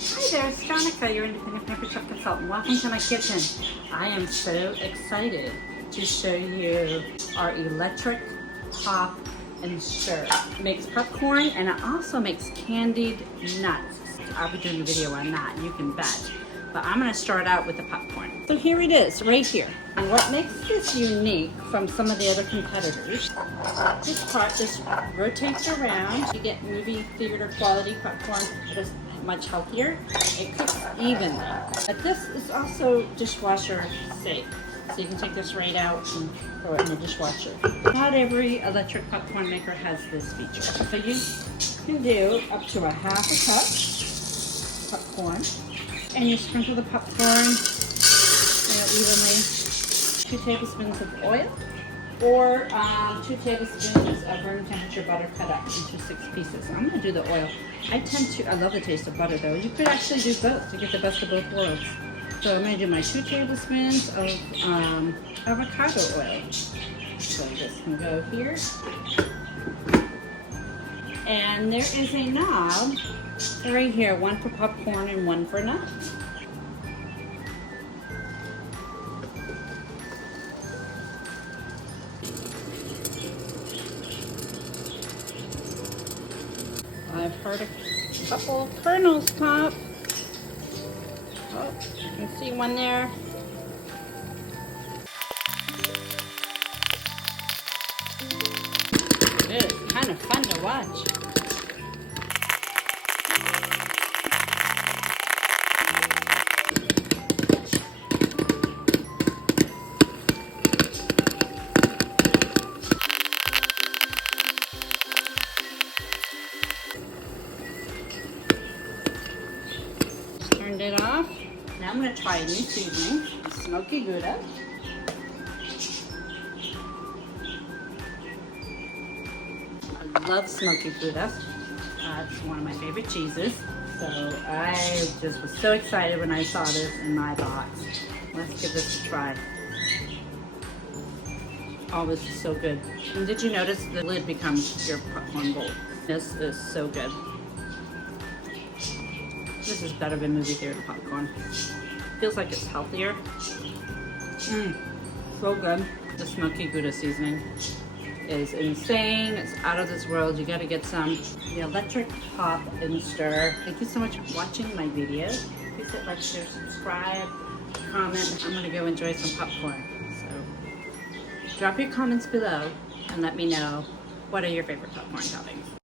Hi there, it's Jonica, your independent pamper chef consultant. Welcome to my kitchen. I am so excited to show you our electric pop and stir. It makes popcorn and it also makes candied nuts. I'll be doing a video on that, you can bet. But I'm gonna start out with the popcorn. So here it is, right here. And what makes this unique from some of the other competitors, this part just rotates around. You get movie theater quality popcorn. It's much healthier. It cooks evenly. But this is also dishwasher safe. So you can take this right out and throw it in the dishwasher. Not every electric popcorn maker has this feature. So you can do up to a half a cup popcorn. And you sprinkle the popcorn evenly. 2 tablespoons of oil or 2 tablespoons of room temperature butter cut up into 6 pieces. I'm going to do the oil. I love the taste of butter though. You could actually do both to get the best of both worlds. So I'm going to do my 2 tablespoons of avocado oil. So this can go here. And there is a knob right here, one for popcorn and one for nuts. I've heard a couple of kernels pop. Oh, you can see one there. It is kind of fun to watch. Turned it off. Now I'm going to try a new seasoning, Smokes Gouda. I love Smokes Gouda. It's one of my favorite cheeses. So I just was so excited when I saw this in my box. Let's give this a try. Oh, this is so good. And did you notice the lid becomes your popcorn bowl? This is so good. This is better than movie theater popcorn. Feels like it's healthier. So good. The Smokes Gouda seasoning is insane. It's out of this world. You gotta get some. The electric pop and stir. Thank you so much for watching my video. Please hit like, share, subscribe, comment. I'm gonna go enjoy some popcorn. So drop your comments below and let me know what are your favorite popcorn toppings.